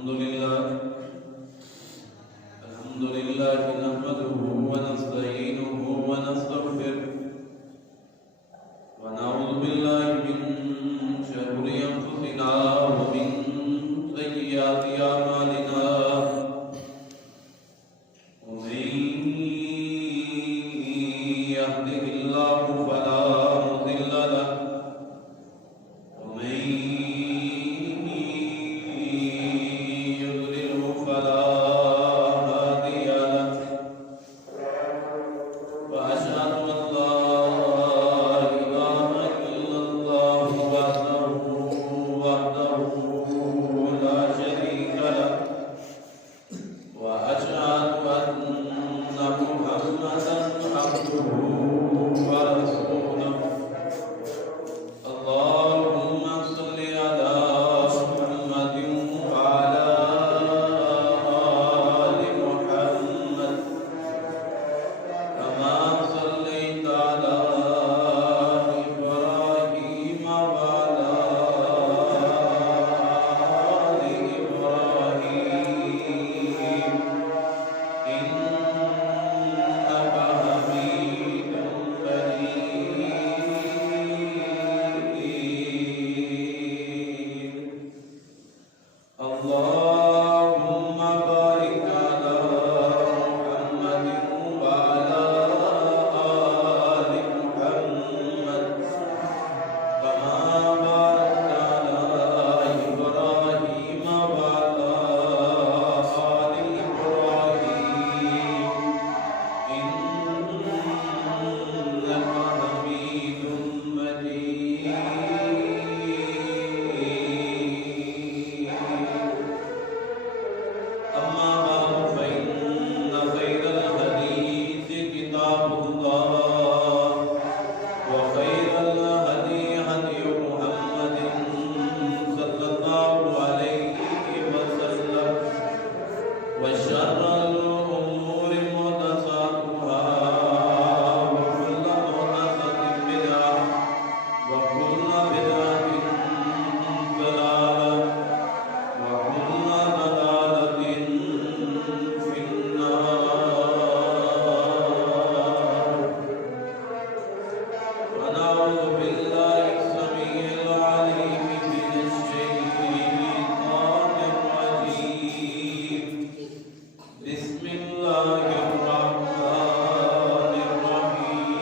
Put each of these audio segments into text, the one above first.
الحمد لله نحمده ونستعينه ونستغفره ونعوذ بالله من شرور أنفسنا ومن سيئات أعمالنا ومن يهده الله فلا مضل له ومن يضلله فلا هادي له وأشهد أن لا إله إلا الله وحده لا شريك له وأشهد أن محمدا عبده ورسوله اللهم صل على محمد وعلى آل محمد كما صليت على إبراهيم وعلى آل إبراهيم إنك حميد مجيد اللهم بارك على محمد وعلى آل محمد كما باركت على إبراهيم وعلى آل إبراهيم إنك حميد مجيد أما بعد فإن خير الحديث كتاب الله وخير الهدي هدي محمد صلى الله عليه وسلم وشر الأمور محدثاتها وكل محدثة بدعة وكل بدعة ضلالة وكل ضلالة في النار ونعوذ بالله السميع العليم من الشيطان الرجيم بسم الله الرحمن الرحيم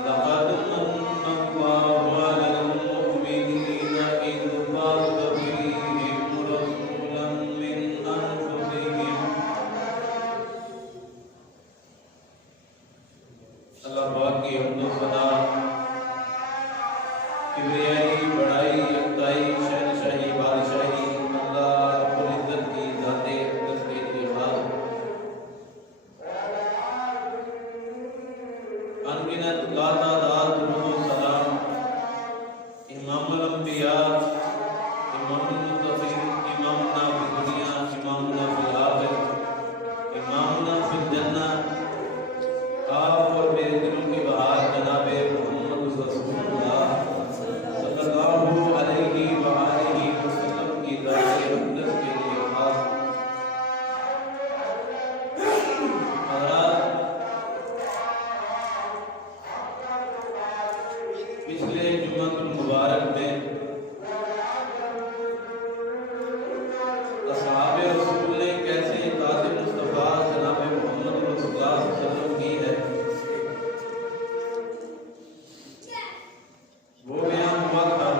لقد من الله على المؤمنين إذ بعث فيهم رسولا من أنفسهم اللہ پاک کی حمد و ثنا کبریائی بڑائی یکتائی شہنشاہی بادشاہی اللہ رب العزت کی ذات اقدس کے لیے خاص انگنت لاتعداد درود و سلام امام الانبیاء امام المتصل امامنا فی الدنیا امامنا فی الآخرہ امامنا فی الجنہ آپ اور میرے دلوں کی بہار جناب محمد رسول اللہ صلی اللہ علیہ وآلہ وسلم کی ذات اقدس کے لیے خاص حضرات پچھلے جمعہ المبارک میں اصحاب رسول نے کیسے اطاعت مصطفیٰ جناب محمد رسول اللہ صلی اللہ علیہ وسلم کی ہے وہ بیان ہوا تھا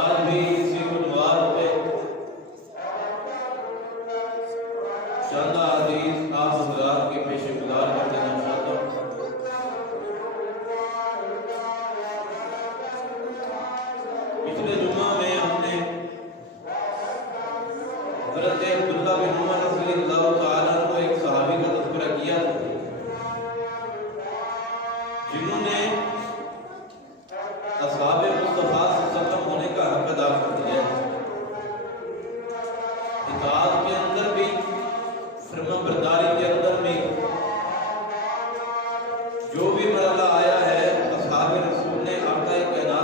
آج بھی اسی عنوان پہ چند حدیث آپ حضرات کے پیش گزار کر دینا چاہتا ہوں پچھلے جمعہ میں ہم نے حضرت عبداللہ بن عمر رضی اللہ تعالیٰ عنہ ایک صحابی کا تذکرہ کیا تھا جنہوں نے اصحاب مصطفیٰ صلی اللہ علیہ وسلم ہونے کا حق ادا کر دیا ہے اطاعت کے اندر بھی فرما برداری کے اندر بھی جو بھی مرحلہ آیا ہے اصحاب رسول نے آقا کائنات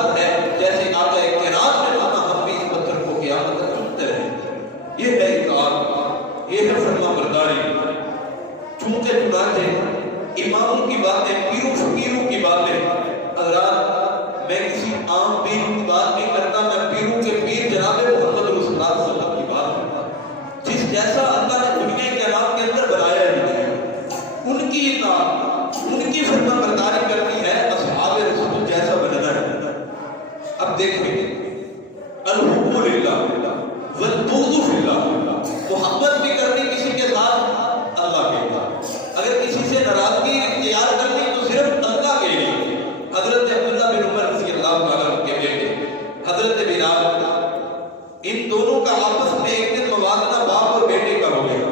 بات ہے جیسے آقا کائنات نے کہا ہم بھی اس پتھر کو قیامت تک چنتے رہیں. یہ ہے اطاعت، یہ ہے فرما برداری. چونکہ چنانچہ اماموں کی باتیں، پیروں فقیروں کی باتیں، حضرات میں کسی عام پیر کی بات نہیں کرتا، میں پیروں کے پیر جناب محمد رسول اللہ صلی اللہ علیہ وسلم کی بات کرتا ہوں، جس جیسا اللہ نے دنیا کے نام کے اندر بنایا ہے. ان کی اطاعت، ان کی فرما برداری کرنی ہے، اصحاب رسول جیسا بننا ہے. اب دیکھیں الحب للہ والبغض فی اللہ، محبت بھی کرنی کسی کے ساتھ اللہ کے ساتھ، اگر کسی سے ناراضگی اختیار کرنی تو صرف اللہ کے لیے. حضرت عبداللہ بن عمر رضی اللہ تعالیٰ عنہ کے بیٹے حضرت بلال، ان دونوں کا آپس میں ایک دن موازنہ باپ اور بیٹے کا ہو گیا.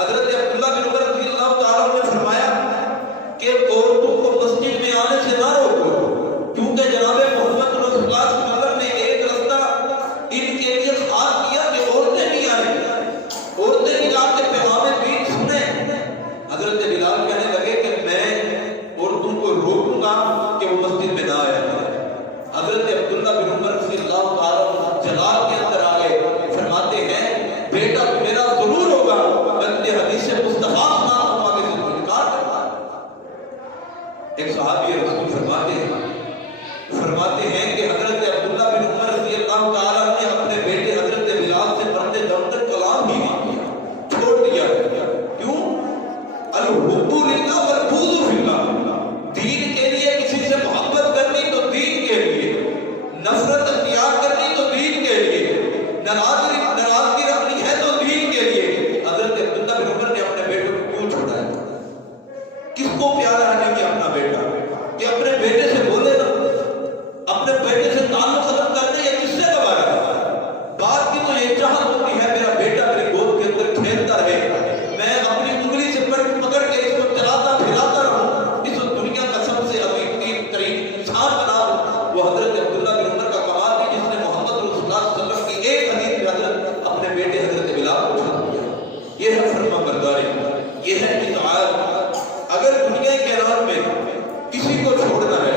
حضرت عبداللہ بن عمر رضی اللہ تعالیٰ عنہ نے فرمایا کہ عورتوں کو مسجد میں آنے سے نہ روکو، کیونکہ جناب محمد رسول اللہ صلی اللہ علیہ وسلم نے ایک رستہ ان کے لیے خاص کیا کہ عورتیں نہیں آئیں، عورتیں نہیں آ کے پیغام دین سنیں. حضرت بلال کہنے لگے کہ میں عورتوں کو روکوں گا کہ وہ مسجد میں نہ آیا کریں. حضرت عبداللہ بن عمر رضی اللہ تعالیٰ جلال کے اندر آ گئے، فرماتے ہیں بیٹا میرا ضرور ہوگا، بندے حدیث مصطفیٰ صلی اللہ علیہ وسلم سے انکار کرتا. ایک صحابی رسول فرماتے ہیں کہ حضرت عبداللہ بن عمر رضی اللہ تعالیٰ نے اپنے بیٹے حضرت بلال سے مرتے دم تک کلام ہی نہیں کیا، چھوڑ دیا. کیوں؟ الحب للہ والبغض فی اللہ، دین کے لیے کسی سے محبت کرنی تو دین کے لیے، نفرت اختیار کرنی تو دین کے لیے، ناراضگی رکھنی ہے تو دین کے لیے. حضرت عبداللہ بن عمر نے اپنے بیٹے کو کیوں چھوڑا ہے؟ کس کو پیارا ہے کہ اپنا بیٹا کہ اپنے بیٹے سے بولے نا، اپنے بیٹے سے تعلق ختم کرنے یا کس سے گوارا ہے؟ بات کی تو یہ چاہت ہوتی ہے میرا بیٹا میری گود کے اندر کھیلتا رہے، میں اپنی انگلی سے پکڑ کے اس کو چلاتا پھراتا رہوں، اس دنیا کا سب سے عظیم ترین انسان بنا ہوں. وہ حضرت عبداللہ بن عمر کا کمال ہے جس نے محمد رسول اللہ صلی اللہ علیہ وسلم کی ایک حدیث میں حضرت اپنے بیٹے حضرت بلال کو چھوڑ دیا. یہ ہے فرما برداری، یہ ہے اطاعت. اگر دنیا کے نام میں کسی کو چھوڑنا ہے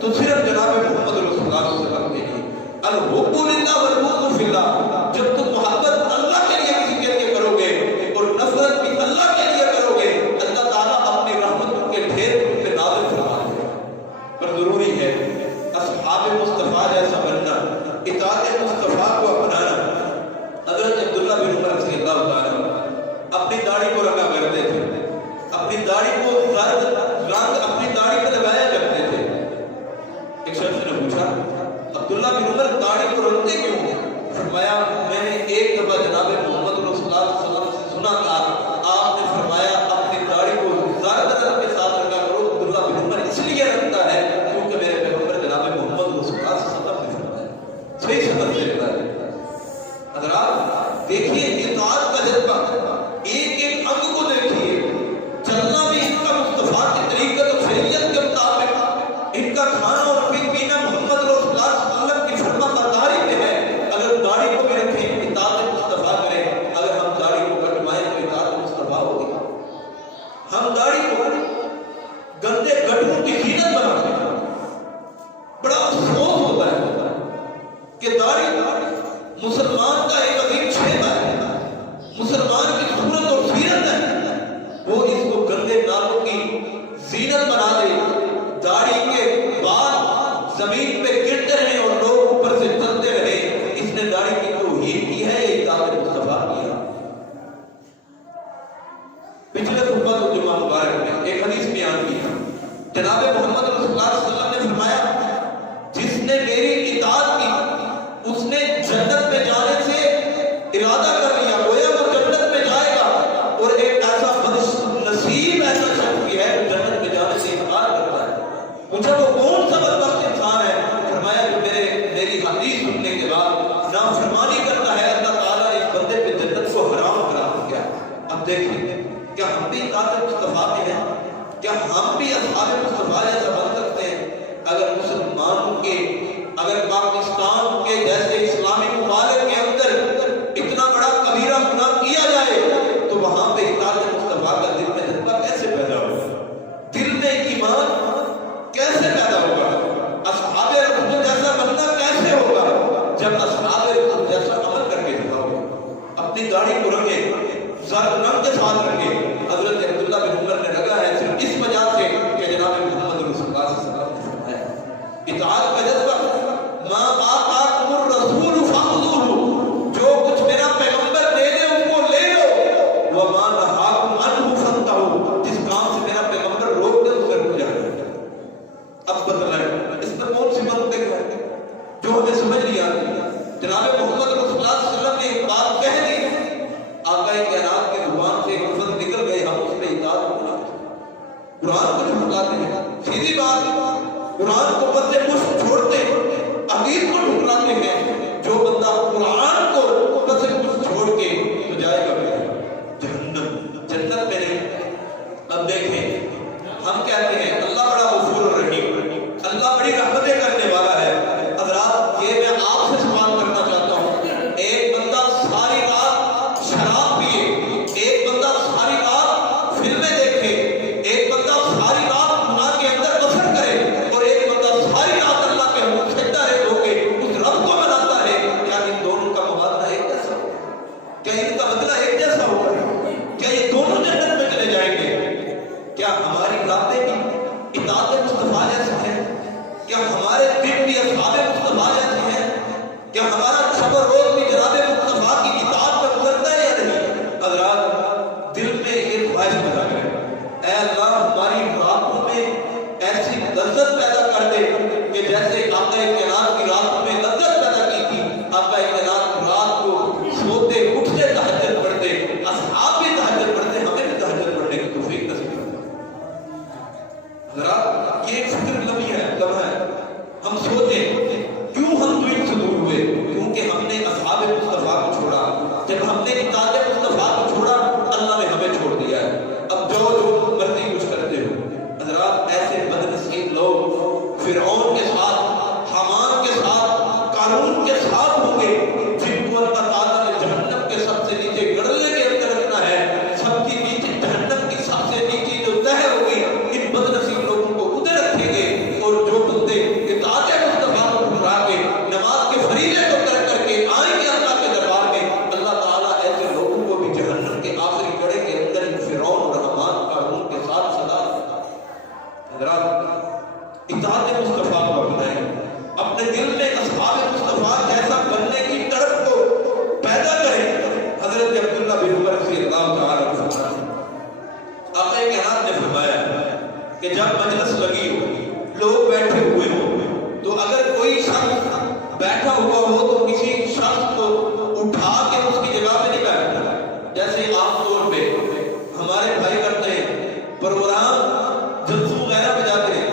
تو صرف جناب محمد رسول اللہ صلی اللہ علیہ وسلم کے لیے. الحب للہ والبغض فی اللہ، جب تم محبت اللہ کے لیے کسی کے لیے کرو گے اور نفرت بھی اللہ کے لیے کرو گے، اللہ تعالیٰ اپنی رحمتوں کے ڈھیر تم پہ نازل فرما دے گا. پر ضروری ہے اصحاب مصطفیٰ جیسا بننا، اطاعت مصطفیٰ کو اپنانا. حضرت عبداللہ بن عمر رضی اللہ تعالیٰ اپنی داڑھی کو رنگا کرتے تھے، اپنی داڑھی کو رنگ اپنی داڑھی پہ لگایا کرتے تھے. ایک شخص نے پوچھا عبداللہ بن عمر داڑھی کو رنگتے کیوں؟ فرمایا میں نے ایک دفعہ جناب محمد رسول اللہ صلی اللہ علیہ وسلم سے سنا تھا، آپ نے فرمایا اپنی داڑھی کو زرد رنگ کے ساتھ رنگا کرو. عبداللہ بن عمر اس لیے رنگتا ہے کیونکہ میرے پیغمبر جناب محمد رسول اللہ صلی اللہ علیہ وسلم نے فرمایا. صحیح سمجھ سے لگا ہے. حضرات دیکھیے اطاعت کا جذبہ، ایک ایک انگ کو دیکھیے، چلنا بھی ان کا مصطفیٰ کی طریقت و شریعت کے مطابق، ان کا کھانا اور پینا محمد رسول اللہ صلی اللہ علیہ وسلم کی فرما برداری میں ہے. اگر داڑھی کو بھی رکھیں اطاعت مصطفیٰ کریں، اگر ہم داڑھی کو کٹوائیں تو اطاعت مصطفیٰ ہوگی. ہم داڑھی کو گندے گٹروں کی زینت بناتے ہیں. بڑا افسوس ہوتا ہے کہ داڑھی مسلمان کا ایک عظیم شیبہ ہے، مسلمان کی صورت اور سیرت ہے، وہ اس کو گندے نالوں کی زینت بنا دے. داڑھی کے بعد زمین پہ گرتے رہے اور لوگ اوپر سے چلتے رہے. اس نے داڑھی کی توہین کی ہے، یہ اطاعت مصطفیٰ کیا. پچھلے خطبہ تو جمعہ مبارک میں ایک حدیث بیان کی، جناب محمد رسول اللہ صلی اللہ علیہ وسلم نے فرمایا جس نے میری اطاعت کی اس نے جنت میں جانے سے ارادہ کر لیا، گویا وہ جنت میں جائے گا. اور ایک ایسا نصیب ایسا شخص بھی ہے جو جنت میں جانے سے انکار کرتا ہے. پوچھا وہ کون سا بدبخت انسان ہے؟ نہیں آتی. جناب محمد رسول اللہ صلی اللہ علیہ وسلم نے ایک بات کہہ دی, آقا کائنات کی زبان سے ایک لفظ نکل گئے, ہم اس پہ اطاعت نہیں کرتے. قرآن کو جھٹلاتے ہیں, سیدھی بات, قرآن کو پس پشت چھوڑتے, حدیث کو ٹھکراتے ہیں. جو بندہ قرآن کو پس پشت چھوڑ کے تو جائے گا جہنم, جنت میں نہیں. اب دیکھیں, ہم کہتے ہیں اللہ بڑا غفور الرحیم, اللہ بڑی رحمتیں کرنے والا ہے. حضرات یہ میں آپ سے سوال کرنا چاہتا ہوں, ایک بندہ ساری رات شراب پیے, ایک بندہ ساری رات فلمیں دیکھے, ایک بندہ ساری رات گناہ کے اندر بسر کرے, اور ایک بندہ ساری رات اللہ کے حکم سجدہ رہے ہو کے اس رب کو مناتا ہے. کیا ان دونوں کا موازنہ ایک جیسا ہوگا؟ کیا ان کا بدلہ ایک جیسا ہوگا؟ کیا یہ دونوں جنت میں چلے جائیں گے؟ کیا ہماری راتیں بھی اطاعت مصطفیٰ جیسی ہیں؟ کیا ہمارے دن بھی اصحاب مصطفیٰ جیسی ہیں؟ کیا ہمارا شب و روز بھی جناب مصطفیٰ کی اطاعت میں گزرتا ہے یا نہیں؟ حضرات دل میں یہ خواہش پیدا کرے, اے اللہ ہماری راتوں میں ایسی لذت پیدا کر دے کہ جیسے آقا کائنات کی راتوں میں لذت پیدا کی تھی, آقا کائنات رات کو سوتے اٹھتے تہجد پڑھتے, اصحاب بھی تہجد پڑھتے, ہمیں بھی تہجد پڑھنے کی توفیق نصیب کرے. حضرات یہ فکر لمحہ ہے, ہم سوچیں کیوں ہم دوئم سے دور ہوئے؟ کیونکہ ہم نے اصحاب مصطفیٰ کو چھوڑا. جب ہم نے اطاعت مصطفیٰ کو چھوڑا, اللہ نے ہمیں چھوڑ دیا ہے. اب جو مرضی کچھ کرتے ہو. حضرات ایسے بدنصیب لوگ فرعون کے ساتھ, حامان کے ساتھ, قارون کے ساتھ ہوں گے جن کو اللہ تعالیٰ نے جہنم کے سب سے نیچے گڑلے کے اندر رکھنا ہے. سب کی نیچے جہنم کی سب سے نیچی جو تہ ہوگی, ان بدنصیب لوگوں کو ادھر رکھیں گے. اور جو بندے اطاعت مصطفیٰ کو ٹھکرا کے نماز کے فریضے کو ترک کر کے آئیں گے اللہ کے دربار میں, اللہ تعالیٰ ایسے لوگوں کو بھی جہنم کے آخری گڑھے کے اندر فرعون اور حامان قارون کے ساتھ سزا. حضرات اطاعت مصطفیٰ کو اپنائیں, اپنے دل میں اصحاب مصطفیٰ جیسا بننے کی تڑپ کو پیدا کریں. حضرت عبداللہ بن عمر رضی اللہ تعالیٰ عنہ, آقا کائنات نے فرمایا کہ جب مجلس لگی ہو, لوگ بیٹھے ہوئے ہوں, تو اگر کوئی شخص بیٹھا ہوا ہو تو کسی شخص کو اٹھا کے اس کی جگہ پہ نہیں بیٹھنا. جیسے عام طور پہ ہمارے بھائی کرتے ہیں, پروگرام جلسوں وغیرہ پہ جاتے ہیں,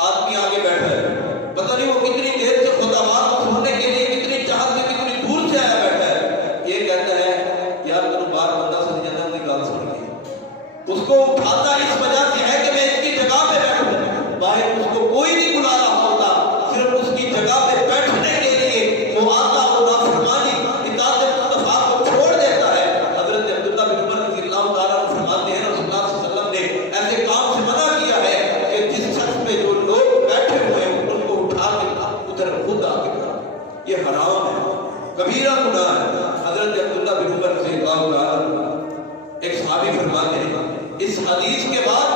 آدمی آگے بیٹھا ہے, پتہ نہیں وہ کتنی دیر سے خطبات کو سننے کے لیے کتنی چاہت سے کتنی دور سے آیا بیٹھا ہے. یہ کہتا ہے یار تم بار بندہ سے جنت کی گل سن رہی ہے, اس کو اٹھاتا اس وجہ سے ہے کہ میں اس کی جگہ پہ بیٹھوں. باہر اس کو کوئی نہیں بلا رہا ہوتا, صرف اس کی جگہ پہ بیٹھنے کے لیے وہ آتا اور نافرمانی اطاعت مصطفیٰ کو چھوڑ دیتا ہے. حضرت عبداللہ بن عمر رضی اللہ تعالیٰ عنہ فرماتے ہیں رسول اللہ صلی اللہ علیہ وسلم نے ایسے کام سے منع کیا ہے کہ جس شخص پہ جو لوگ بیٹھے ہوئے ہیں ان کو اٹھا کے ادھر خود آ کے کرا. یہ حرام ہے, کبیرہ گناہ ہے. حضرت عبداللہ بن عمر رضی اللہ تعالیٰ عنہ ایک صحابی فرماتے ہیں, اس حدیث کے بعد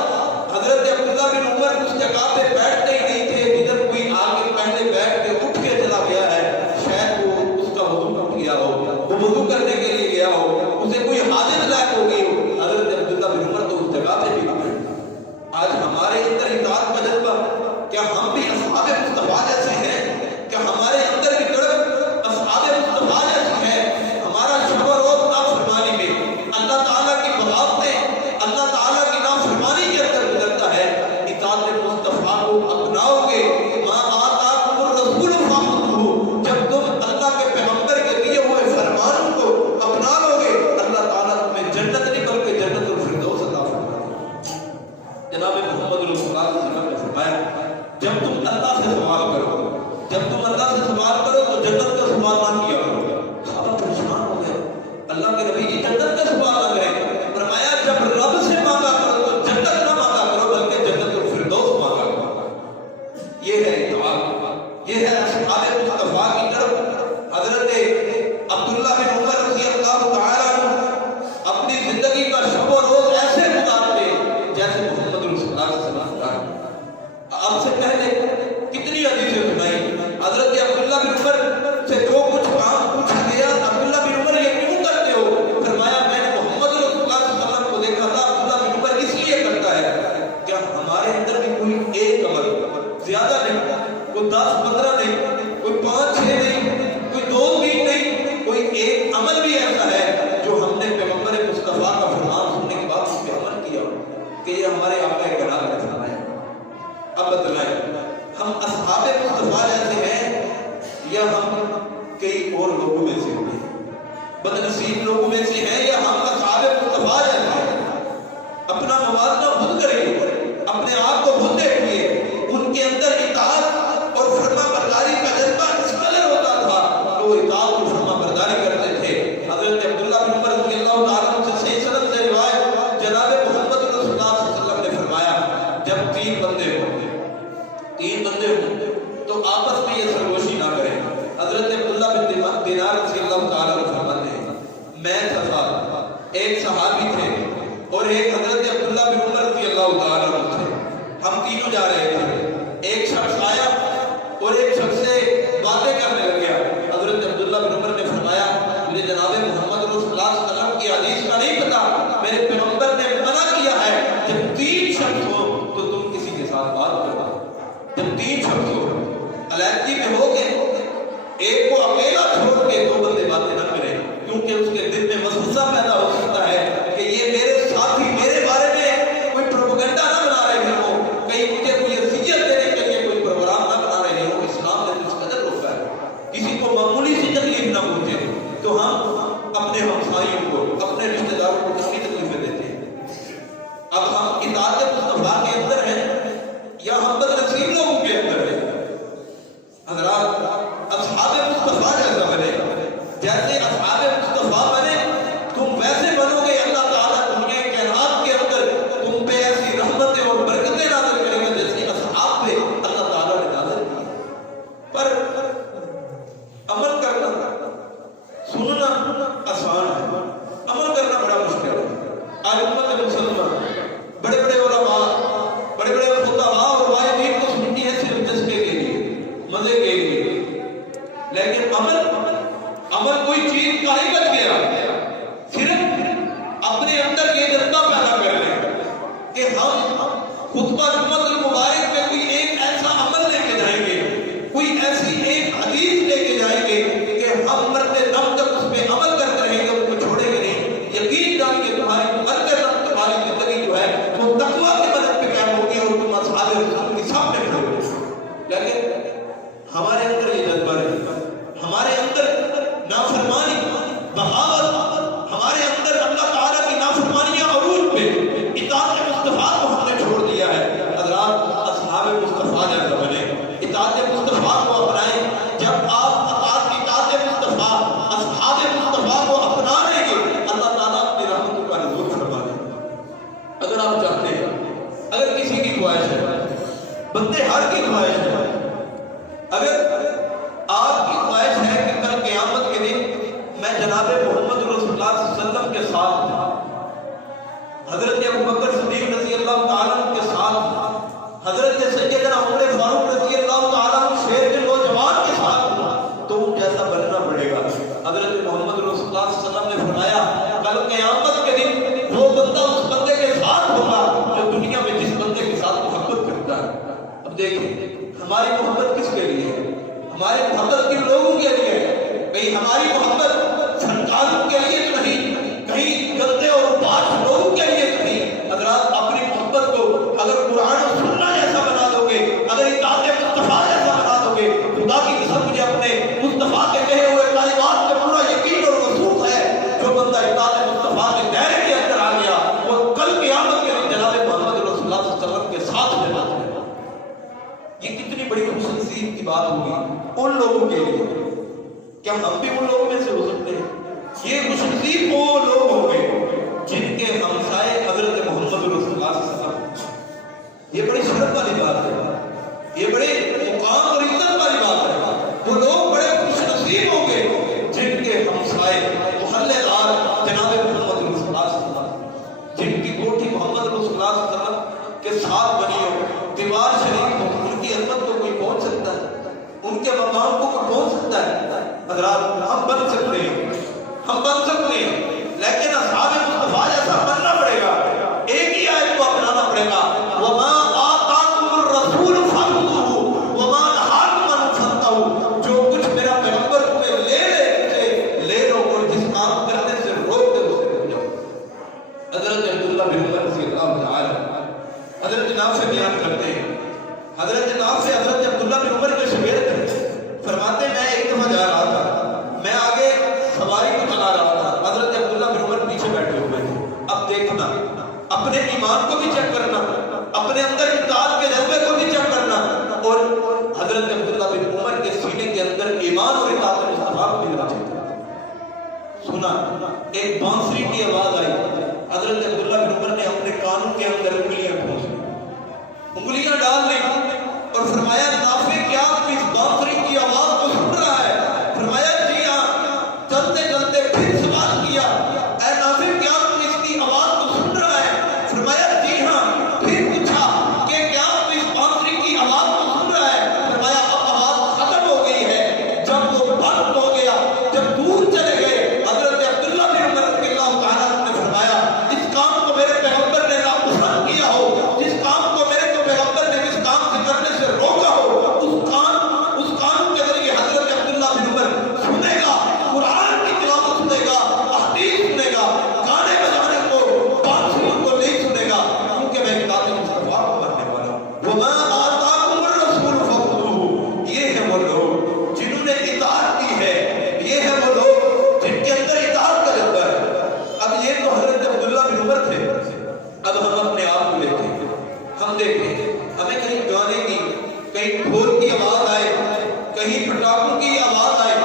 حضرت عبداللہ بن عمر اس جگہ پہ بیٹھتے ہی نہیں تھے جدھر کوئی آگے پہلے بیٹھ کے اٹھ کے چلا گیا ہے. شاید وہ اس کا وضو ٹوٹ گیا ہو, وہ وضو کرنے کے لیے گیا ہو, اسے کوئی حاجت لاحق ہو گئی ہو. حضرت عبداللہ بن عمر تو اس جگہ پہ بھی بیٹھا. آج ہمارے اندر اطاعت کا جذبہ, کیا ہم بھی اصحاب مصطفیٰ جیسے ہیں؟ کیا ہمارے اندر کی طرف اصحاب مصطفیٰ جیسی ہے؟ ہمارا شب و روز نافرمانی میں, اللہ تعالیٰ کی بغاوتیں, اللہ تعالیٰ کی نافرمانی کے اندر گزرتا ہے. اطاعت مصطفیٰ کو اپناؤ گے, ما آتاکم الرسول فخذوہ, جب تم اللہ کے پیغمبر کے دیے ہوئے فرمانوں کو اپنا لو گے, اللہ تعالیٰ تمہیں جنت نہیں بلکہ جنت الفردوس عطا فرمائے. جناب محمد رسول اللہ صلی اللہ علیہ وسلم نے فرمایا جب تم اللہ سے سوال کرو, جب تم اللہ سے سوال کرو تو جنت کا سوال نہ کیا کرو. صحابہ پریشان ہو گئے, اللہ کے نبی جی جنت کا سوال نہ کریں. فرمایا جب رب سے مانگا کرو تو جنت نہ مانگا کرو بلکہ جنت الفردوس مانگا کرو. یہ ہے اطاعت, یہ ہے اصحاب مصطفیٰ کی طرف. حضرت عبداللہ بن عمر رضی اللہ تعالیٰ عنہ اپنی زندگی کا شب و روز ایسے گزارتے جیسے محمد رسول اللہ صلی اللہ علیہ وسلم. اب سے پہلے کتنی حدیثیں سنائی. حضرت عبداللہ بن عمر سے جو کچھ کام پوچھا گیا, عبداللہ بن عمر یہ کیوں کرتے ہو؟ فرمایا میں نے محمد رسول اللہ صلی اللہ علیہ وسلم کو دیکھا تھا, عبداللہ بن عمر اس لیے کرتا ہے. کیا ہمارے اندر بھی کوئی ایک عمل, زیادہ نہیں, کوئی 10-15 نہیں, کوئی 5-6 یا ہم کئی اور لوگوں میں سے ہوئے بدنصیب لوگوں میں سے ہیں، یا ہم اصحاب مصطفیٰ جیسے ہیں؟ اپنا موازنہ خود کریں، اپنے آپ کو خود دیکھیے۔ ان کے اندر اطاعت اور فرما برداری کا جذبہ اس قدر ہوتا تھا کہ وہ اطاعت اور فرما برداری کرتے تھے۔ حضرت عبداللہ بن عمر رضی اللہ تعالیٰ عنہ سے صحیح سند سے روایت، جناب محمد رسول اللہ صلی اللہ علیہ وسلم نے فرمایا جب تین بندے ہوں تو آپس میں یہ سرگوشی نہ کریں۔ حضرت عبداللہ بن دینار رضی اللہ تعالیٰ عنہ فرماتے ہیں میں تھا، ایک صحابی تھے اور ایک حضرت عبداللہ بن عمر رضی اللہ تعالیٰ عنہ تھے، ہم تینوں جا رہے تھے۔ ایک شخص آیا اور ایک شخص سے باتیں کرنے لگ گیا۔ حضرت عبداللہ بن عمر نے فرمایا مجھے جناب محمد رسول اللہ صلی اللہ علیہ وسلم کی حدیث کا نہیں پتا، میرے پیغمبر نے منع کیا ہے جب تین شخص ہو تو تم کسی کے ساتھ بات کرنا۔ جب تین شخص ہو، علیحدگی میں ہو گئے، ایک کو اکیلا چھوڑ کے دو بندے باتیں نہ کریں، کیونکہ اس کے دل میں وسوسہ پیدا ہو سکتا ہے کہ یہ میرے ساتھی میرے بارے میں کوئی پروپیگنڈا نہ بنا رہے ہوں، کہیں مجھے کوئی وصیت دینے کے لیے کوئی پروگرام نہ بنا رہے ہوں۔ اسلام نے اس قدر روکا ہے کسی کو معمولی سی تکلیف نہ پہنچے تو ہم اپنے ہمسائیوں کو، اپنے رشتہ داروں کو کتنی تکلیفیں دیتے ہیں۔ اب ہم اطاعت مصطفیٰ کے اندر ہیں یا ہم بدنصیب لوگوں کے اندر ہیں؟ حضرات اصحاب مصطفیٰ جیسا بنے، جیسے اصحاب مصطفیٰ بنے تم ویسے بنو گے، اللہ تعالیٰ دنیا کائنات کے اندر تم پہ ایسی رحمتیں اور برکتیں نازل کرے گا جیسے اصحاب پہ اللہ تعالیٰ نے نازل کی۔ پر عمل کرنا، سننا آسان ہے، عمل کرنا بڑا مشکل ہے۔ آج امت مسلمان بڑے بڑے علماء، بڑے بڑے خطباء اور واعظین کو سنتی ہے صرف جذبے کے لیے، مزے کے لیے، لیکن عمل کوئی چیز کا ہی بچ گیا، صرف اپنے اندر یہ جذبہ پیدا کر لیں کہ ہم خطبہ جمعۃ المبارک میں کوئی ایک ایسا عمل لے کے جائیں گے، کوئی ایسی ایک حدیث لے کے جائیں گے کہ ہم مرتے دم تک اس پہ عمل کرتے رہیں گے، اس کو چھوڑیں گے نہیں۔ یقین جانیے تمہاری مرتے دم تمہاری زندگی جو ہے وہ تقویٰ کی مدد پہ قائم ہوگی اور تم اصحاب رسول کے سامنے کھڑے ہوگے۔ لیکن ہمارے اندر یہ جذبہ نہیں، ہمارے اندر نافرمانی، بغاوت، ہمارے اندر اللہ تعالیٰ کی نافرمانیاں عروج پہ، اطاعت مصطفیٰ کو ہم نے چھوڑ دیا ہے۔ حضرات اصحاب مصطفیٰ جیسا بنے، اطاعت مصطفیٰ کو اپنائیں۔ جب آپ اطاعت مصطفیٰ، اصحاب مصطفیٰ کو اپنا لیں گے، اللہ تعالیٰ اپنی رحمتوں کا نزول فرما دے گا۔ اگر آپ چاہتے ہیں، اگر کسی کی خواہش ہے، بندے ہر کی خواہش ہے، اگر آپ کی خواہش ہے کہ کل قیامت کے دن میں جناب محمد رسول اللہ صلی اللہ علیہ وسلم کے ساتھ، حضرت ابوبکر صدیق رضی اللہ تعالیٰ عنہ کے ساتھ، حضرت سیدنا عمر فاروق رضی اللہ تعالیٰ عنہ شیر کے نوجوان کے ساتھ، تو جیسا بننا پڑے گا۔ حضرت محمد رسول اللہ صلی اللہ علیہ وسلم نے فرمایا کل قیامت کے دن وہ بندہ اس بندے کے ساتھ ہوگا جو دنیا میں جس بندے کے ساتھ محبت کرتا ہے۔ اب دیکھیں ہماری محبت کس کے لیے ہے؟ ہماری محبت کن لوگوں کے لیے ہے؟ کہیں ہماری محبت فنکاروں کے لیے تو نہیں، کہیں گندے اور پاک لوگوں کے لیے تو نہیں۔ اگر آپ اپنی محبت کو اگر قرآن و سننا جیسا بنا دو گے، اگر اطاعت مصطفیٰ جیسا بنا دو گے، خدا کی قسم مجھے اپنے مصطفیٰ کے کہے ہوئے کلمات میں پورا یقین اور وثوق ہے، جو بندہ اطاعت مصطفیٰ کے دائرے کے اندر آ گیا وہ کل قیامت کے دن جناب محمد رسول اللہ صلی اللہ علیہ وسلم کے ساتھ رہنا ہے۔ یہ کتنی بڑی خوش نصیب کی بات ہوگی ان لوگوں کے لیے۔ کیا ہم بھی ان لوگوں میں سے ہو سکتے ہیں؟ یہ خوش نصیب وہ لوگ ہوں گے جن کے ہمسائے حضرت محمد رسول اللہ صلی اللہ علیہ وسلم۔ یہ بڑی شرف والی بات ہے، یہ بڑے مقام اور عزت والی بات ہے۔ وہ لوگ بڑے خوش نصیب ہوں گے جن کے ہمسائے محلے دار جناب محمد رسول اللہ صلی اللہ علیہ وسلم، جن کی کوٹھی محمد رسول اللہ صلی اللہ علیہ وسلم کے ساتھ بنی ہو، دیوار شریف ہو، ان کی عظمت کو کوئی پہنچ سکتا ہے؟ ان کے مقام کو کوئی پہنچ سکتا ہے؟ حضرات ہم بن سکتے ہیں، ہم بن سکتے ہیں، لیکن اصحاب مصطفیٰ جیسا بننا پڑے گا۔ ایک ہی آیت کو اپنانا پڑے گا، وَمَا آتَاكُمُ الرَّسُولُ فَخُذُوهُ وَمَا نَهَاكُمْ عَنْهُ فَانْتَهُوا۔ جو کچھ میرا پیغمبر تمہیں لے لو اور جس کام کرنے سے روک دے اسے رک جاؤ۔ حضرت عبداللہ بن عمر رضی اللہ تعالی حضرت نافع بیان کرتے ہیں، حضرت نافع حضرت عبداللہ بن عمر کے شاگرد ہیں، فرماتے میں ایک ایمان اور اطاعت مصطفیٰ کو ملنا چاہتا ہے۔ سنا ایک بانسری کی آواز آئی، حضرت عبداللہ بن عمر نے اپنے کانوں کے اندر انگلیاں ڈھونس لی، انگلیاں ڈال لی اور فرمایا نافع کیا آپ اس بانسری کی آواز کو سن رہا ہے؟ فرمایا جی ہاں۔ چلتے چلتے پھر سوال کیا، اے نافع کیا آپ اس کی آواز کو سن رہا ہے؟ فرمایا جی ہاں۔ پھر پوچھا کہ کیا آپ اس بانسری کی آواز کو سن رہا ہے؟ فرمایا اب آواز ختم ہو گئی ہے۔ جب وہ بند ہو گیا، جب دور چلے گئے، حضرت عبداللہ بن عمر رضی اللہ تعالیٰ عنہ نے فرمایا اس کام کو میرے پیغمبر نے ناپسند کیا ہو، جس کام کو میرے کو پیغمبر نے اس کام سے کرنے سے روکا ہو، اس قانون کے ذریعے حضرت عبداللہ بن عمر سنے گا، قرآن کی تلاوت سنے گا، احادیث سنے گا، گانے بجانے کو، بانسریوں کو نہیں سنے گا، کیونکہ میں اطاعت مصطفیٰ کو کرنے والا ہوں۔ وَمَا آتَاكُمُ الرَّسُولُ فَخُذُوهُ۔ یہ ہیں وہ لوگ جنہوں نے اطاعت کی ہے، یہ ہیں وہ لوگ جن کے اندر اطاعت کا جذبہ ہے۔ اب یہ تو حضرت عبداللہ بن عمر تھے، اب ہم اپنے آپ کو دیکھیں، ہم دیکھیں ہمیں کہیں گانے کی، کہیں ڈھول کی آواز آئے، کہیں پٹاخوں کی آواز آئے،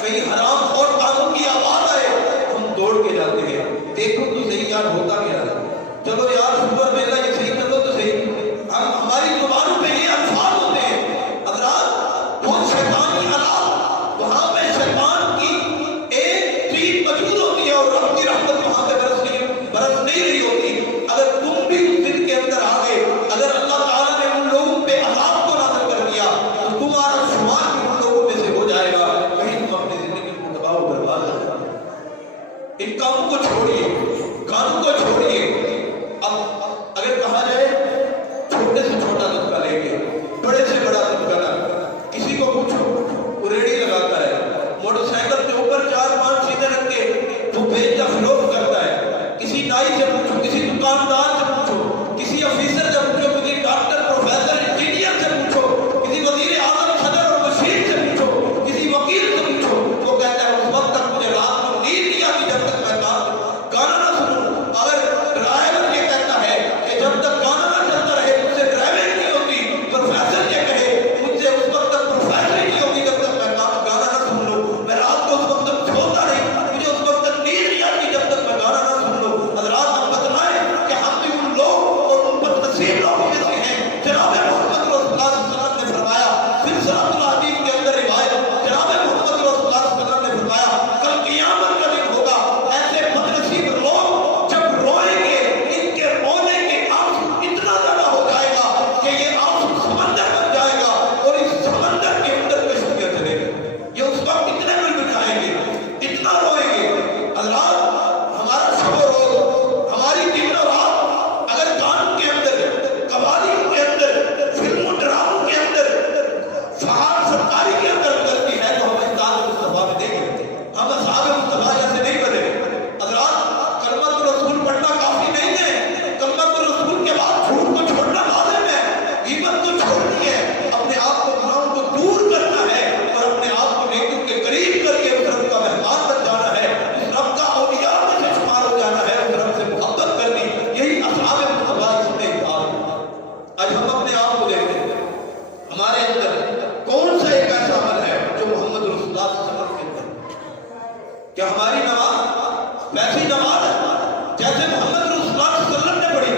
کہیں حرام خور کاموں کی آواز آئے، ہم دوڑ کے جاتے ہیں، دیکھو تو صحیح یار ہوتا کیا ہے، چلو یار شکر میلہ یہ صحیح کرو تو صحیح۔ ہماری زبانوں پہ یہ الفاظ ہوتے ہیں حضرات، وہ شیطانی حالات، وہاں پہ شیطان کی ایک چیز موجود ہوتی ہے اور رب کی رحمت وہاں پہ برس نہیں رہی ہوتی۔ اگر تم بھی اس دن کے اندر آ گئے، اگر اللہ تعالیٰ نے ان لوگوں پہ عذاب کو نازل کر دیا تو تمہارا شمار بھی ان لوگوں میں سے ہو جائے گا، کہیں تم اپنی زندگی کو تباہ و برباد کر دو۔ ان کاموں کو چھوڑیے، کاموں کو چھوڑیے۔ اب اگر کہا جائے چھوٹے سے چھوٹا دھکا لے کے بڑے سے بڑا دھکا نہ، کسی کو پوچھو وہ ریڑھی لگاتا ہے، موٹر سائیکل کے اوپر 4-5 چیزیں رکھ کے وہ بیچتا فروخت کرتا ہے، کسی نائی سے پوچھو، کسی دکاندار سے پوچھو، کسی آفیسر سے پوچھو، کسی ڈاکٹر پروفیسر انجینئر سے پوچھو، کسی وزیر اعظم صدر اور مشیر سے پوچھو، کسی وکیل سے پوچھو، وہ کہتا ہے اس وقت تک مجھے رات کو نیند نہیں آتی جب تک میں گانا نہ سنوں۔ اگر ڈرائیور یہ کہتا ہے کہ جب تک گانا نہ چلتا رہے مجھ سے ڈرائیونگ نہیں ہوتی، پروفیسر یہ کہے مجھ سے اس وقت تک پروفیسر نہیں ہوگی جب تک میں گانا نہ سن لوں، میں رات کو اس وقت تک سوتا نہیں، مجھے اس وقت تک نیند نہیں آتی جب تک میں گانا نہ سن لوں۔ حضرات ہم بتلائیں کہ ہم بھی ان لوگ اور ان بدنصیب لوگوں میں سے ہیں۔ جناب محمد رسول اللہ صلی اللہ علیہ وسلم نے فرمایا، سلسلۃ الحدیث کے اندر روایت، جناب محمد رسول اللہ صلی اللہ علیہ وسلم نے فرمایا کل قیامت کا دن ہوگا، ایسے بدنصیب لوگ جب روئیں گے ان کے رونے کے آنسو اتنا زیادہ ہو جائے گا کہ یہ آنسو سمندر بن جائے گا اور اس سمندر کے اندر کشتیاں چلے گی۔ یہ اس وقت اتنے مل بچائیں گے، اتنا روئیں گے۔ حضرات ہمارا شب و روز، ہماری دن و رات اگر گانوں کے اندر، قوالیوں کے اندر، فلموں ڈراموں کے اندر، فعال سرکاری کے اندر گزرتی ہے تو ہم اطاعت مصطفیٰ میں دیں گے، ہم اصحاب مصطفیٰ جیسے نہیں بنے۔ حضرات کلمۃ الرسول پڑھنا کافی نہیں ہے، کلمۃ الرسول کے بعد جھوٹ کو چھوڑنا لازم ہے، غیبت کو چھوڑنی ہے، اپنے آپ کو گناہوں کو دور کرنا ہے اور اپنے آپ کو نیکیوں کے قریب کر کے اس رب کا مہمان بن جانا ہے، اس رب کا اولیاء میں سے شمار ہو جانا ہے، اس رب سے محبت کرنی، یہی اصحاب مصطفیٰ اس میں اطاعت۔ آج ہم اپنے آپ کو دیکھتے ہیں، ہمارے اندر کون سا ایک ایسا عمل ہے جو محمد رسول اللہ صلی اللہ علیہ وسلم کے اندر؟ کیا ہماری نماز ویسی نماز ہے جیسے محمد رسول اللہ صلی اللہ علیہ وسلم نے پڑھی؟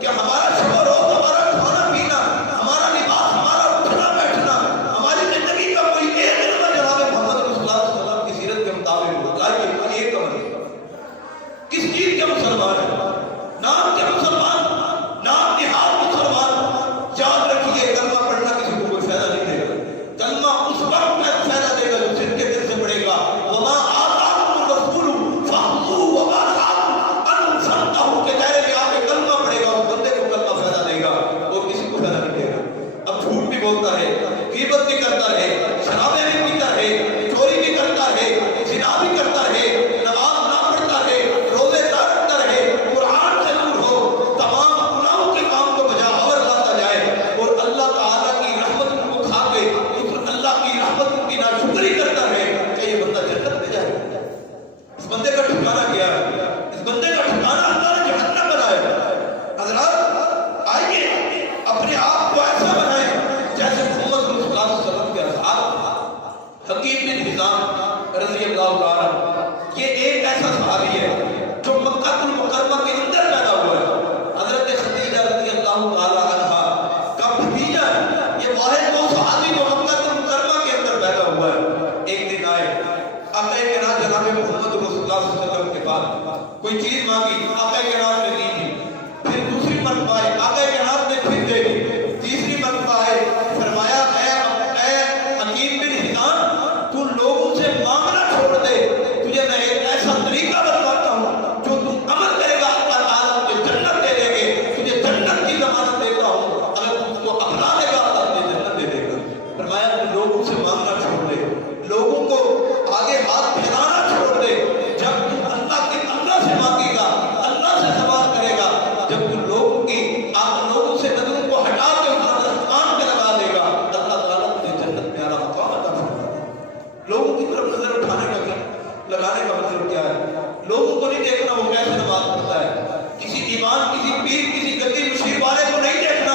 کیا ہمارا شب و روز، ہمارا کھانا پینا، ہمارا لباس، ہمارا اٹھنا بیٹھنا، ہماری زندگی کا کوئی ایک علم جناب محمد رسول اللہ صلی اللہ علیہ وسلم کی سیرت کے مطابق ہو جائے کہ ایک عمل کس چیز کے مسلمان ہیں؟ نام کے مسلمان، نام نہاد مسلمان۔ یاد رکھیے کلمہ پڑھنا کسی کو کوئی فائدہ نہیں دے گا، کلمہ اس وقت میں فائدہ دے گا جو جن کے دل سے پڑھے گا۔ وما آتاکم الرسول فخذوہ وما نہاکم عنہ فانتہوا کے دائرے میں آ کے کلمہ پڑھے گا، اس بندے کو کلمہ فائدہ دے گا اور کسی کو فائدہ نہیں دے گا۔ اب جھوٹ بھی بولتا ہے، غیبت بھی کرتا رہے، شرابیں بھی پیتا رہے، چوری بھی کرتا رہے، زنا بھی کرتا رہے، نماز نہ پڑھتا رہے، روزے نہ رکھتا رہے، قرآن سے دور ہو، تمام گناہوں کے کام کو بجا آور لاتا جائے اور اللہ تعالیٰ کی رحمت کو کھا کے اس اللہ کی رحمت کی ناشکری کرتا رہے، کہ یہ بندہ جنت میں جائے گا؟ اس بندے کا ٹھکانہ کیا ہے؟ اس بندے کا ٹھکانہ اللہ نے جہنم بنایا۔ حضرات آئیے اپنے آپ کو ایسا بنائیں جیسے محمد رسول اللہ صلی اللہ علیہ وسلم کے بن حزام رضی اللہ تعالیٰ عنہ، یہ ایک ایسا صحابی ہے جو مکہ المکرمہ کے اندر پیدا ہوا ہے۔ حضرت خدیجہ رضی اللہ تعالیٰ عنہ کا بھتیجا ہے، یہ واحد وہ صحابی جو مکہ المکرمہ کے اندر پیدا ہوا ہے۔ ایک دن آئے آقا کرام جناب محمد رسول اللہ صلی اللہ علیہ وسلم کے پاس، کوئی چیز مانگی، آقا کرام نے دی دی، پھر دوسری مرتبہ آئے، آقا کرام نے پھر دے دی، تیسری مرتبہ آئے، فرمایا اے حکیم بن حزام، تو لوگوں سے مانگنا چھوڑ دے، تجھے میں ایک ایسا طریقہ بتاتا ہوں جو تم عمل کرے گا، اللہ تعالیٰ تجھے جنت دے دے گے، تجھے جنت کی ضمانت دیتا ہوں، اگر تم اس کو اپنا لے گا اللہ تجھے جنت دے دے گا۔ فرمایا تو لوگوں سے مانگنا چھوڑ دے، لوگوں کو آگے ہاتھ پھیلانا چھوڑ دے، جب تم اللہ سے مانگے گا، اللہ سے سوال کرے گا، جب تم لوگوں سے نظروں کو ہٹا کے آسمان پہ لگا دے گا، اللہ تعالیٰ تجھے جنت میں اعلیٰ مقام عطا فرمائے گا۔ لوگوں کی طرف نظر اٹھانے کا لگانے کا مطلب کیا ہے؟ لوگوں کو نہیں دیکھنا وہ کیسے نماز پڑھتا ہے، کسی امام، کسی پیر، کسی گدی مشیر والے کو نہیں دیکھنا،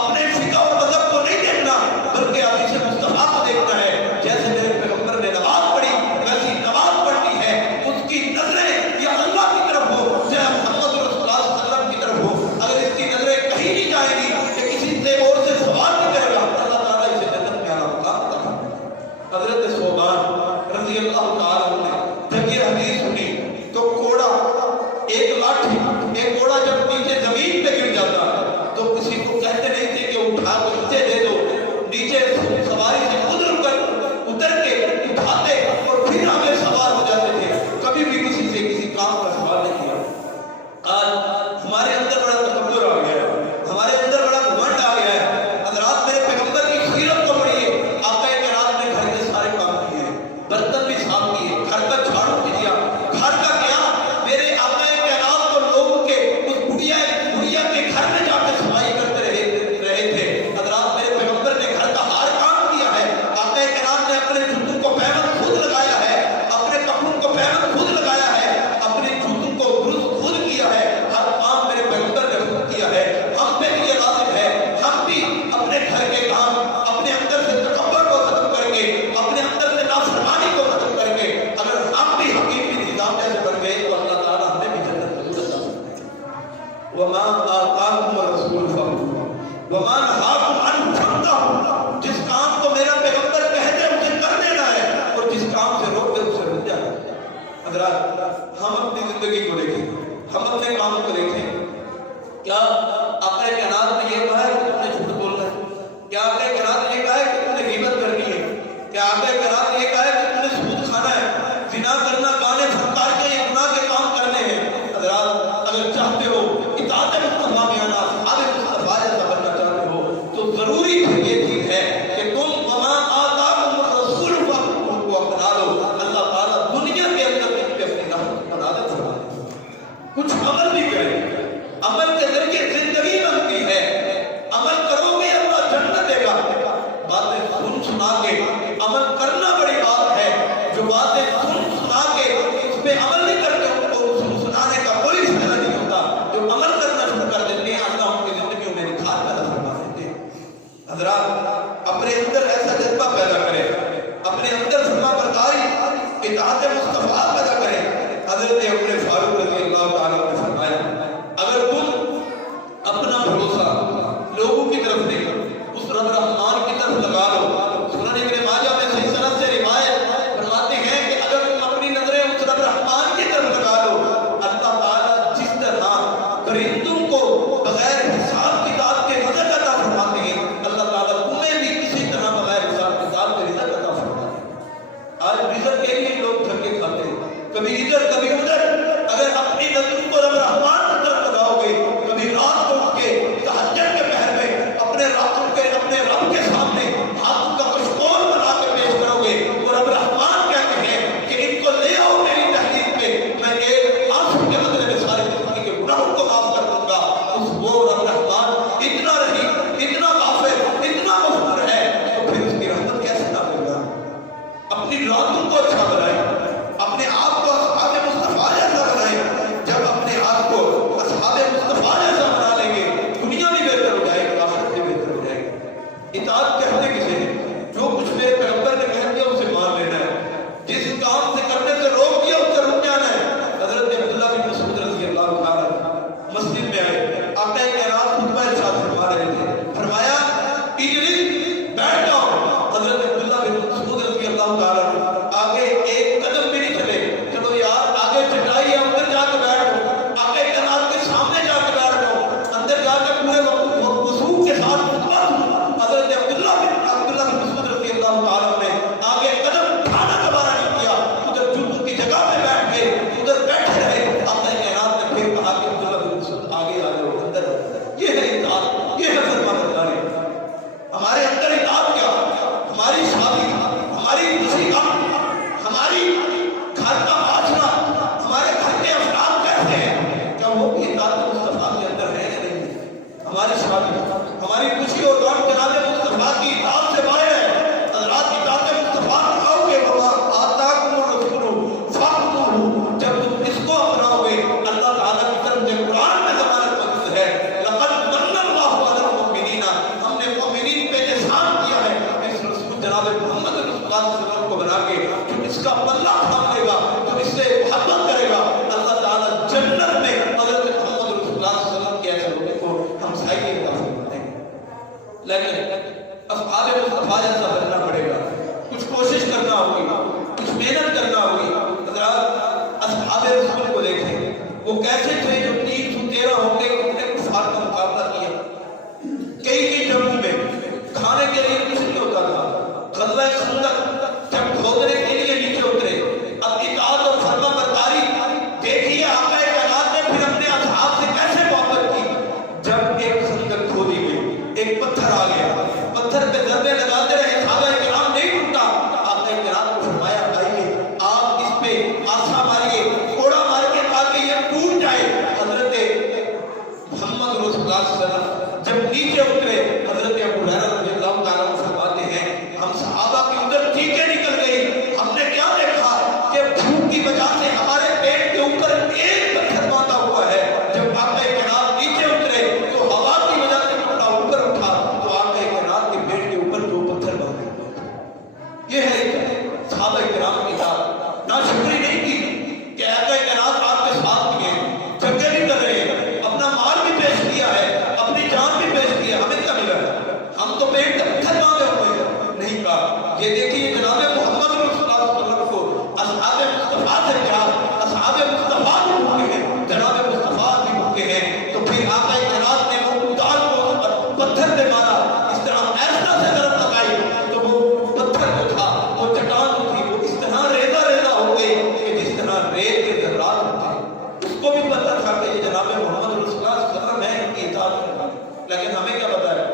اپنے فقہ اور مذہب کو نہیں دیکھنا، بلکہ حدیث مصطفیٰ کو دیکھنا ہے۔ جیسے میرے پیغمبر نے نماز پڑھی ویسی نماز پڑھنی ہے، اس کی نظریں یا اللہ کی طرف ہو یا محمد رسول اللہ صلی اللہ علیہ وسلم کی طرف ہو۔ اگر اس کی نظریں کہیں نہیں جائیں گی کہ کسی سے اور سے سوال نہیں کرے گا، اللہ تعالیٰ اسے جنت میں اعلیٰ مقام عطا فرمائے گا۔ حضرت ثوبان رضی اللہ تعالیٰ عنہ نے جب یہ حدیث سنی تو کوڑا، ایک لاٹھی، ایک کوڑا جب نیچے زمین پہ گر جاتا تو کسی کو کہتے نہیں تھے کہ اٹھا کو نیچے دے دو، نیچے سواری سے خود اتر کے اٹھاتے اور پھر ہمیں سوار ہو جاتے تھے، کبھی بھی کسی سے کسی کام کا سوال نہیں کیا۔ آج ہمارے اندر بڑا تکبر آ گیا ہے، ہمارے اندر بڑا گھمنڈ آ گیا ہے۔ حضرات میرے پیغمبر کی سیرت کو پڑھیے، آقا کرام نے گھر کے سارے کام کیے، برتن بھی صاف کیے، گھر کا جھاڑو بھی دیا، گھر کا کیا میرے آقا کرام تو لوگوں کے اس بڑھیا کے گھر میں جا کے صفائی کرتے رہے تھے۔ حضرات میرے پیغمبر نے گھر کا ہر کام کیا ہے، آقا کرام نے اپنے جوتوں کو پیمن خود لگایا ہے، اپنے کپڑوں کو پیمن خود لگایا ہے، اپنے جوتوں کو درست خود کیا ہے، ہر کام میرے پیغمبر نے خود کیا ہے۔ ہم پہ بھی یہ لازم ہے، ہم بھی اپنے گھر کے کام اپنے اندر سے تکبر کو ختم کر کے، اپنے اندر سے نافرمانی کو ختم کر کے، اگر ہم بھی حکیم بن حزام جیسے بن گئے تو اللہ تعالیٰ ہمیں بھی جنت ضرور عطا فرمائے گا۔ وَمَا آتَاكُمُ الرَّسُولُ فَخُذُوهُ وَمَا نَهَاكُمْ عَنْهُ فَانْتَهُوا، جس کام کو میرا پیغمبر کہتے ہیں اسے کر دینا ہے، اور جس کام سے روکتے ہیں اسے رک جانا ہے۔ حضرات ہم اپنی زندگی کو دیکھیں، ہم اپنے کام کو دیکھیں، کیا آقا کائنات نے یہ کہا ہے کہ تم نے جھوٹ بولنا ہے؟ کیا آقا کائنات نے یہ کہا ہے کہ تم نے غیبت کرنی ہے؟ کیا آقا کائنات نے یہ کہا ہے کہ تم نے سود کھانا ہے، زنا کرنا، گانے پھنکار کے یہ گناہ کے کام کرنے ہیں؟ حضرات اگر چاہتے ہو اطاعت مصطفیٰ میں آنا، اصحاب مصطفیٰ جیسا بننا چاہتے ہو تو ضروری یہ چیز ہے کہ تم وَمَا آتَاكُمُ الرَّسُولُ فَخُذُوهُ کو اپنا لو۔ اللہ تعالیٰ دنیا کے اندر تم پہ اپنی رحمت کا عادت فرما دے، کچھ عمل بھی کرے، عمل کے ذریعے زندگی بنتی ہے، عمل کرو گے اللہ جنت دے گا۔ باتیں سن سنا کے عمل کرنا بڑی بات ہے، جو باتیں سن سنا کے اس پہ عمل نہیں کرتے ان کو سن سنانے کا کوئی فائدہ نہیں ہوتا، جو عمل کرنا شروع کر دیتے ہیں اللہ ان کی زندگیوں میں نکھار پیدا فرما دیتے ہیں۔ حضرات اپنے اندر ایسا جذبہ پیدا کرے، اپنے اندر فرما برداری، اطاعت مصطفیٰ پیدا کرے۔ حضرت عمر فاروق رضی اللہ تعالیٰ نے فرمایا اگر تم اپنا بھروسہ لوگوں کی طرف نہیں اس رب رحمان کی طرف لگا لو، سنن ابن ماجہ میں صحیح سند سے روایت فرماتے ہیں کہ اگر تم اپنی نظریں اس رب رحمان کی طرف لگا لو، اللہ تعالیٰ جس طرح پرندوں کو بغیر حساب کتاب کے رزق عطا فرماتے ہیں، اللہ تعالیٰ تمہیں بھی اسی طرح بغیر حساب کتاب کے رزق عطا فرماتے ہیں۔ آج رزق کے لیے لوگ دھکے کھاتے ہیں، کبھی ادھر کبھی ادھر، اگر اپنی نظروں کو اللہ علیہ وسلم کو بنا کے جو اس کا پلہ تھام لے گا، جو اس سے محبت کرے گا، اللہ تعالیٰ جنت میں حضرت محمد رسول اللہ صلی اللہ علیہ وسلم کے ایسے لوگوں کو ہم سائے کے عطا فرماتے ہیں۔ لیکن اصحاب مصطفیٰ جیسا بننا پڑے گا، کچھ کوشش کرنا ہوگی، کچھ محنت کرنا ہوگی۔ حضرات اصحاب رسول کو دیکھیں، وہ کیسے تھے جو 313 ہو کے کتنے کفار کا مقابلہ کیا، کئی جنگوں میں کھانے کے لیے کچھ نہیں ہوتا تھا۔ غزوہ خندق جب کھودنے کے لیے نیچے اترے، اب اطاعت اور فرما برداری دیکھیے آقا کائنات نے پھر اپنے اصحاب سے کیسے محبت کی۔ جب ایک خندق کھودی گئی، ایک پتھر آ گیا، پتھر پہ ضربے لگاتے رہے، صحابہ کرام نہیں ٹوٹا۔ آقا کرام کو فرمایا آئیے آپ اس پہ آسا ماریے، کوڑا مار کے تاکہ یہ ٹوٹ جائے۔ حضرت محمد رسول اللہ صلی اللہ علیہ وسلم جب نیچے اترے، حضرت ابو ہریرہ رضی اللہ تعالیٰ عنہ فرماتے ہیں ہم صحابہ کے اندر چیخیں نکل گئی۔ ہم نے کیا دیکھا کہ بھوک کی وجہ سے ہمارے پیٹ کے اوپر ایک پتھر باندھا ہوا ہے۔ جب آقا کائنات نیچے اترے تو ہوا کی وجہ سے ٹکڑا اوپر اٹھا تو آقا کائنات کے پیٹ کے اوپر دو پتھر باندھے ہوئے تھے۔ یہ ہے صحابہ کرام کی ذات۔ ناشکری نہیں کی کہ آقا کائنات آپ کے ساتھ بھی ہیں، جنگیں بھی کر رہے ہیں، اپنا مال بھی پیش کیا ہے، اپنی جان بھی پیش کی ہے، ہمیں کیا ملا ہے؟ ہم تو پیٹ کے پتھر باندھے ہوئے ہیں۔ نہیں کہا یہ دیکھیے جناب محمد رسول اللہ صلی اللہ علیہ وسلم کو اصحاب مصطفیٰ سے پیار، اصحاب مصطفیٰ بھی بھوکے ہیں، جناب مصطفیٰ بھی بھوکے ہیں، تو پھر آقا کائنات نے وہ اودال کو پتھر سے مارا، اس طرح ایسا سے ضرب لگائی تو وہ پتھر جو تھا، وہ چٹان جو تھی، وہ اس طرح ریزہ ریزہ ہو گئی کہ جس طرح ریت کے ذرات ہوتے ہیں۔ اس کو بھی پتہ تھا کہ یہ جناب محمد رسول اللہ صلی اللہ علیہ وسلم ہے، ان کی اطاعت کرنا، لیکن ہمیں کیا پتہ ہے؟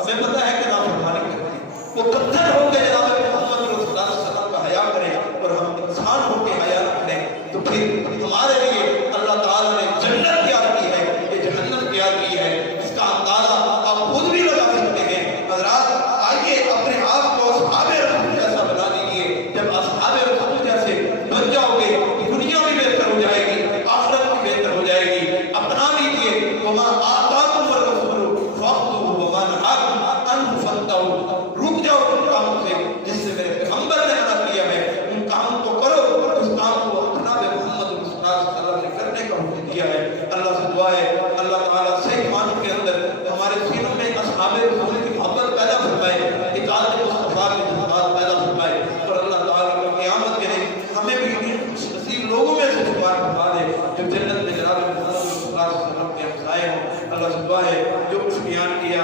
ہمیں پتہ ہے کہ نافرمانی کرتے ہیں۔ وہ پتھر ہو کے جناب محمد رسول اللہ صلی اللہ علیہ وسلم کا حیا کریں اور ہم انسان ہو کے حیا رکھیں تو پھر ہمارے لیے اللہ تعالیٰ نے جنت تیار کی ہے، یہ جہنم تیار کی ہے، اس کا اندازہ آپ خود بھی لگا سکتے ہیں۔ حضرات آئیے اپنے آپ کو اصحاب رسول جیسا بنا لیجیے۔ جب اصحاب رسول جیسے بن جاؤ گے، دنیا بھی بہتر ہو جائے گی، آخرت بھی بہتر ہو جائے گی۔ اپنا لیجیے وما آتاکم الرسول فخذوہ وما نہاکم عنہ فانتہوا۔ رک جاؤ ان کاموں سے جس سے میرے پیغمبر نے منع کیا ہے، ان کاموں کو کرو اس کام کو جناب محمد رسول اللہ صلی اللہ علیہ وسلم نے کرنے کا حکم دیا ہے۔ اللہ سے دعا ہے اللہ تعالیٰ صحیح معنوں کے اندر ہمارے سینوں میں اصحاب رسول کی محبت پیدا فرمائے، اطاعت مصطفیٰ کے جذبات پیدا فرمائے، اور اللہ تعالیٰ کو قیامت کے دن ہمیں بھی ان خوش نصیب لوگوں میں سے شمار فرما دے جو جنت میں جناب محمد رسول اللہ صلی اللہ علیہ وسلم کے ہمسائے ہوں۔ اللہ سے دعا ہے جو کچھ بیان کیا